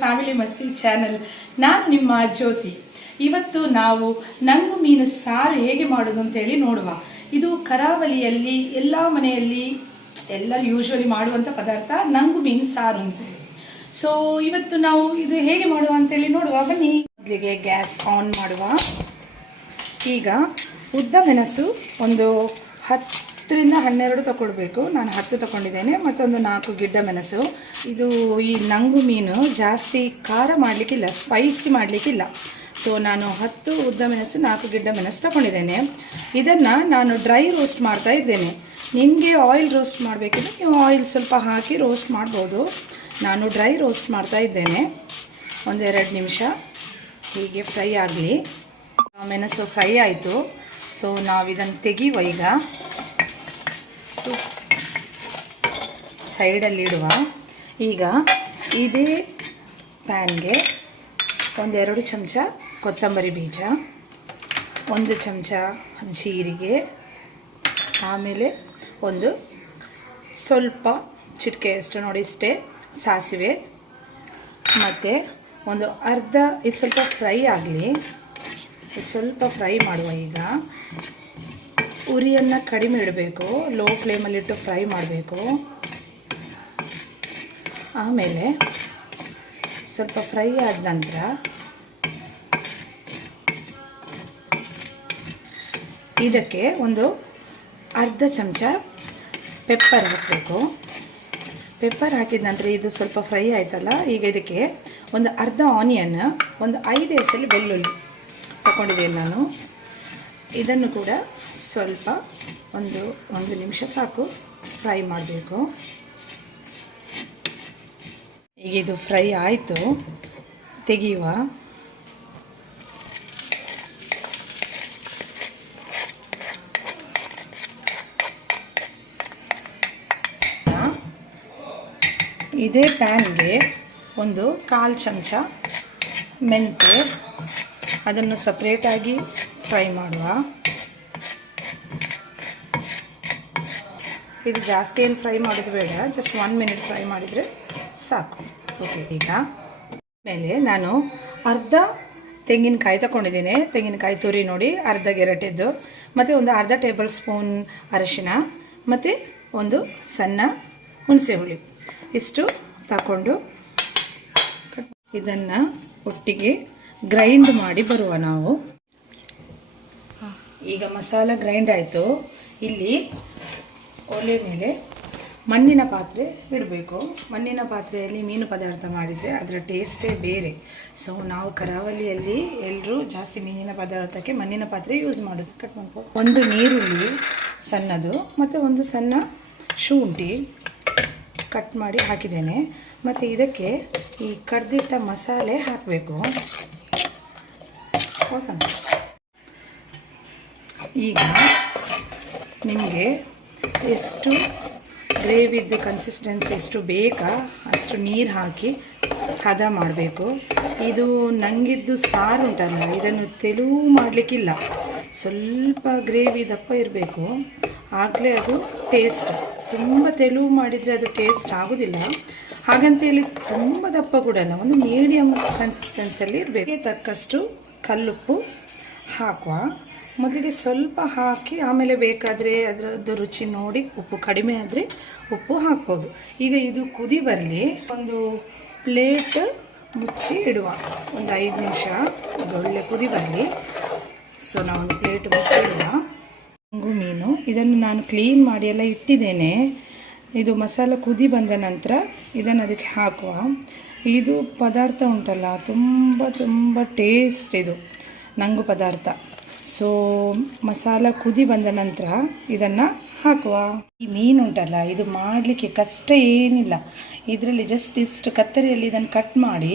Family ಮಸ್ತಿ channel. ನಾನು ನಿಮ್ಮ ಜ್ಯೋತಿ. ಇವತ್ತು ನಾವು ನಂಗು ಮೀನು ಸಾರು ಹೇಗೆ ಮಾಡೋದು ಅಂತೇಳಿ ನೋಡುವ. ಇದು ಕರಾವಳಿಯಲ್ಲಿ ಎಲ್ಲ ಮನೆಯಲ್ಲಿ ಎಲ್ಲರೂ ಯೂಶ್ವಲಿ ಮಾಡುವಂಥ ಪದಾರ್ಥ ನಂಗು ಮೀನು ಸಾರು ಅಂತೇಳಿ. ಸೊ ಇವತ್ತು ನಾವು ಇದು ಹೇಗೆ ಮಾಡುವ ಅಂತೇಳಿ ನೋಡುವ. ಬನ್ನಿ. ಮೊದಲಿಗೆ ಗ್ಯಾಸ್ ಆನ್ ಮಾಡುವ. ಈಗ ಉದ್ದ ಮೆಣಸು ಒಂದು 10ರಿಂದ 12 ತಗೊಳ್ಬೇಕು. ನಾನು 10 ತಗೊಂಡಿದ್ದೇನೆ. ಮತ್ತೊಂದು 4 ಗಿಡ್ಡ ಮೆಣಸು. ಇದು ಈ ನಂಗು ಮೀನು ಜಾಸ್ತಿ ಖಾರ ಮಾಡಲಿಕ್ಕಿಲ್ಲ, ಸ್ಪೈಸಿ ಮಾಡಲಿಕ್ಕಿಲ್ಲ. ಸೊ ನಾನು 10 ಉದ್ದ ಮೆಣಸು 4 ಗಿಡ್ಡ ಮೆಣಸು ತಗೊಂಡಿದ್ದೇನೆ. ಇದನ್ನು ನಾನು ಡ್ರೈ ರೋಸ್ಟ್ ಮಾಡ್ತಾ ಇದ್ದೇನೆ. ನಿಮಗೆ ಆಯಿಲ್ ರೋಸ್ಟ್ ಮಾಡಬೇಕಿದ್ರೆ ನೀವು ಆಯಿಲ್ ಸ್ವಲ್ಪ ಹಾಕಿ ರೋಸ್ಟ್ ಮಾಡ್ಬೋದು. ನಾನು ಡ್ರೈ ರೋಸ್ಟ್ ಮಾಡ್ತಾ ಇದ್ದೇನೆ. 1-2 ನಿಮಿಷ ಹೀಗೆ ಫ್ರೈ ಆಗಲಿ. ಮೆಣಸು ಫ್ರೈ ಆಯಿತು. ಸೊ ನಾವು ಇದನ್ನು ತೆಗೆಯುವ. ಈಗ ಸೈಡಲ್ಲಿಡುವ. ಈಗ ಇದೇ ಪ್ಯಾನ್ಗೆ 1-2 ಚಮಚ ಕೊತ್ತಂಬರಿ ಬೀಜ, 1 ಚಮಚ ಜೀರಿಗೆ, ಆಮೇಲೆ ಒಂದು ಸ್ವಲ್ಪ ಚಿಟಿಕೆಯಷ್ಟು ನೋಡಿ ಇಷ್ಟೇ ಸಾಸಿವೆ, ಮತ್ತು ಒಂದು ಅರ್ಧ. ಇದು ಸ್ವಲ್ಪ ಫ್ರೈ ಆಗಲಿ. ಇದು ಸ್ವಲ್ಪ ಫ್ರೈ ಮಾಡುವ. ಈಗ ಉರಿಯನ್ನು ಕಡಿಮೆ ಇಡಬೇಕು, ಲೋ ಫ್ಲೇಮಲ್ಲಿಟ್ಟು ಫ್ರೈ ಮಾಡಬೇಕು. ಆಮೇಲೆ ಸ್ವಲ್ಪ ಫ್ರೈ ಆದ ನಂತರ ಇದಕ್ಕೆ ಒಂದು ಅರ್ಧ ಚಮಚ ಪೆಪ್ಪರ್ ಹಾಕಬೇಕು. ಪೆಪ್ಪರ್ ಹಾಕಿದ ನಂತರ ಇದು ಸ್ವಲ್ಪ ಫ್ರೈ ಆಯ್ತಲ್ಲ, ಈಗ ಇದಕ್ಕೆ ಒಂದು ಅರ್ಧ ಆನಿಯನ್, ಒಂದು 5 ಎಸಳು ಬೆಳ್ಳುಳ್ಳಿ ತಗೊಂಡಿದ್ದೇನೆ ನಾನು. ಇದನ್ನು ಕೂಡ ಸ್ವಲ್ಪ ಒಂದು ನಿಮಿಷ ಸಾಕು ಫ್ರೈ ಮಾಡಬೇಕು. ಈಗ ಇದು ಫ್ರೈ ಆಯಿತು, ತೆಗೆಯುವ. ಇದೇ ಪ್ಯಾನ್ಗೆ ಒಂದು 1/4 ಚಮಚ ಮೆಂತ್ಯ, ಅದನ್ನು ಸಪ್ರೇಟಾಗಿ ಫ್ರೈ ಮಾಡುವ. ಇದು ಜಾಸ್ತಿ ಏನು ಫ್ರೈ ಮಾಡೋದು ಬೇಡ, ಜಸ್ಟ್ 1 ಮಿನಿಟ್ ಫ್ರೈ ಮಾಡಿದರೆ ಸಾಕು. ಓಕೆ. ಈಗ ಮೇಲೆ ನಾನು ಅರ್ಧ ತೆಂಗಿನಕಾಯಿ ತಗೊಂಡಿದ್ದೇನೆ. ತೆಂಗಿನಕಾಯಿ ತುರಿ ನೋಡಿ, ಅರ್ಧ ಗೆರಟೆದ್ದು, ಮತ್ತು ಒಂದು ಅರ್ಧ ಟೇಬಲ್ ಸ್ಪೂನ್ ಅರಿಶಿನ, ಮತ್ತು ಒಂದು ಸಣ್ಣ ಹುಣಸೆ ಹುಳಿ, ಇಷ್ಟು ತಗೊಂಡು ಇದನ್ನು ಒಟ್ಟಿಗೆ ಗ್ರೈಂಡ್ ಮಾಡಿ ಬರುವ ನಾವು. ಈಗ ಮಸಾಲ ಗ್ರೈಂಡ್ ಆಯಿತು. ಇಲ್ಲಿ ಒಲೆ ಮೇಲೆ ಮಣ್ಣಿನ ಪಾತ್ರೆ ಇಡಬೇಕು. ಮಣ್ಣಿನ ಪಾತ್ರೆಯಲ್ಲಿ ಮೀನು ಪದಾರ್ಥ ಮಾಡಿದರೆ ಅದರ ಟೇಸ್ಟೇ ಬೇರೆ. ಸೊ ನಾವು ಕರಾವಳಿಯಲ್ಲಿ ಎಲ್ಲರೂ ಜಾಸ್ತಿ ಮೀನಿನ ಪದಾರ್ಥಕ್ಕೆ ಮಣ್ಣಿನ ಪಾತ್ರೆ ಯೂಸ್ ಮಾಡೋದು. ಕಟ್ ಮಾಡ್ಕೊ. ಒಂದು ನೀರುಳ್ಳಿ ಸಣ್ಣದು, ಮತ್ತು ಒಂದು ಸಣ್ಣ ಶುಂಠಿ ಕಟ್ ಮಾಡಿ ಹಾಕಿದ್ದೇನೆ. ಮತ್ತು ಇದಕ್ಕೆ ಈ ಕಡ್ದಿಟ್ಟ ಮಸಾಲೆ ಹಾಕಬೇಕು. ಈಗ ನಿಮಗೆ ಎಷ್ಟು ಗ್ರೇವಿದ್ದು ಕನ್ಸಿಸ್ಟೆನ್ಸಿ ಎಷ್ಟು ಬೇಕಾ ಅಷ್ಟು ನೀರು ಹಾಕಿ ಹದ ಮಾಡಬೇಕು. ಇದು ನಂಗಿದ್ದು ಸಾರು ಉಂಟಲ್ಲ, ಇದನ್ನು ತೆಳು ಮಾಡಲಿಕ್ಕಿಲ್ಲ. ಸ್ವಲ್ಪ ಗ್ರೇವಿ ದಪ್ಪ ಇರಬೇಕು, ಆಗಲೇ ಅದು ಟೇಸ್ಟ್. ತುಂಬ ತೆಳು ಮಾಡಿದರೆ ಅದು ಟೇಸ್ಟ್ ಆಗೋದಿಲ್ಲ. ಹಾಗಂತೇಳಿ ತುಂಬ ದಪ್ಪ ಕೂಡ ಅಲ್ಲ, ಒಂದು ಮೀಡಿಯಮ್ ಕನ್ಸಿಸ್ಟೆನ್ಸಿಯಲ್ಲಿ ಇರಬೇಕು. ತಕ್ಕಷ್ಟು ಕಲ್ಲುಪ್ಪು ಹಾಕುವ. ಮೊದಲಿಗೆ ಸ್ವಲ್ಪ ಹಾಕಿ ಆಮೇಲೆ ಬೇಕಾದರೆ ಅದರದ್ದು ರುಚಿ ನೋಡಿ ಉಪ್ಪು ಕಡಿಮೆ ಆದರೆ ಉಪ್ಪು ಹಾಕ್ಬೋದು. ಈಗ ಇದು ಕುದಿ ಬರಲಿ. ಒಂದು ಪ್ಲೇಟ್ ಮುಚ್ಚಿ ಇಡುವ. ಒಂದು 5 ನಿಮಿಷ ಒಳ್ಳೆ ಕುದಿ ಬರಲಿ. ಸೊ ನಾವೊಂದು ಪ್ಲೇಟ್ ಮುಚ್ಚಿ ಇಡುವ. ನಂಗು ಮೀನು ಇದನ್ನು ನಾನು ಕ್ಲೀನ್ ಮಾಡಿ ಎಲ್ಲ ಇಟ್ಟಿದ್ದೇನೆ. ಇದು ಮಸಾಲ ಕುದಿ ಬಂದ ನಂತರ ಇದನ್ನು ಅದಕ್ಕೆ ಹಾಕುವ. ಇದು ಪದಾರ್ಥ ಉಂಟಲ್ಲ, ತುಂಬ ಟೇಸ್ಟ್ ಇದು ನಂಗು ಪದಾರ್ಥ. ಸೊ ಮಸಾಲ ಕುದಿ ಬಂದ ನಂತರ ಇದನ್ನು ಹಾಕುವ. ಈ ಮೀನು ಉಂಟಲ್ಲ, ಇದು ಮಾಡಲಿಕ್ಕೆ ಕಷ್ಟ ಏನಿಲ್ಲ. ಇದರಲ್ಲಿ ಜಸ್ಟ್ ಇಷ್ಟು ಕತ್ತರಿಯಲ್ಲಿ ಇದನ್ನು ಕಟ್ ಮಾಡಿ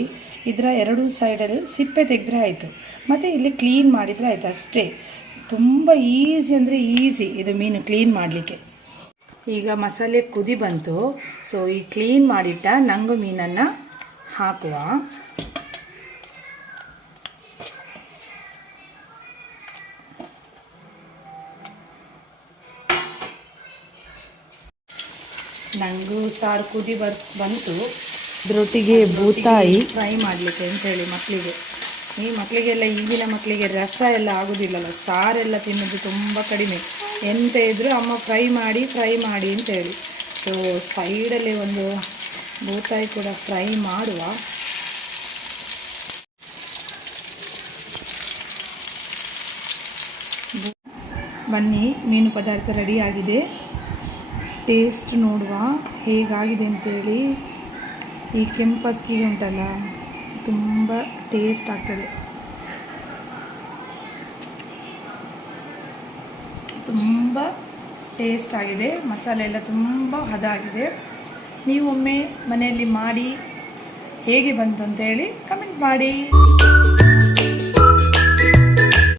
ಇದರ 2 ಸೈಡಲ್ಲಿ ಸಿಪ್ಪೆ ತೆಗೆದ್ರೆ ಆಯಿತು. ಮತ್ತು ಇಲ್ಲಿ ಕ್ಲೀನ್ ಮಾಡಿದರೆ ಆಯಿತು ಅಷ್ಟೇ. ತುಂಬ ಈಸಿ ಅಂದರೆ ಈಸಿ ಇದು ಮೀನು ಕ್ಲೀನ್ ಮಾಡಲಿಕ್ಕೆ. ಈಗ ಮಸಾಲೆ ಕುದಿ ಬಂತು. ಸೊ ಈ ಕ್ಲೀನ್ ಮಾಡಿಟ್ಟ ನಂಗು ಮೀನನ್ನು ಹಾಕುವ. ನಂಗೂ ಸಾರು ಕುದಿ ಬಂತು. ಇದರೊಟ್ಟಿಗೆ ಬೂತಾಯಿ ಫ್ರೈ ಮಾಡಲಿಕ್ಕೆ ಅಂತೇಳಿ ಮಕ್ಕಳಿಗೆ. ಈ ಮಕ್ಕಳಿಗೆಲ್ಲ, ಈಗಿನ ಮಕ್ಕಳಿಗೆ ರಸ ಎಲ್ಲ ಆಗೋದಿಲ್ಲಲ್ಲ, ಸಾರೆಲ್ಲ ತಿನ್ನೋದು ತುಂಬ ಕಡಿಮೆ. ಎಂತ ಇದ್ದರೂ ಅಮ್ಮ ಫ್ರೈ ಮಾಡಿ ಅಂತೇಳಿ. ಸೊ ಸೈಡಲ್ಲಿ ಒಂದು ಬೂತಾಯಿ ಕೂಡ ಫ್ರೈ ಮಾಡುವ. ಬನ್ನಿ, ಮೀನು ಪದಾರ್ಥ ರೆಡಿಯಾಗಿದೆ. ಟೇಸ್ಟ್ ನೋಡುವ ಹೇಗಾಗಿದೆ ಅಂತೇಳಿ. ಈ ಕೆಂಪಕ್ಕಿ ಉಂಟಲ್ಲ, ತುಂಬ ಟೇಸ್ಟ್ ಆಗ್ತದೆ, ತುಂಬ ಟೇಸ್ಟ್ ಆಗಿದೆ. ಮಸಾಲೆ ಎಲ್ಲ ತುಂಬ ಹದ ಆಗಿದೆ. ನೀವೊಮ್ಮೆ ಮನೆಯಲ್ಲಿ ಮಾಡಿ ಹೇಗೆ ಬಂತು ಅಂತೇಳಿ ಕಮೆಂಟ್ ಮಾಡಿ.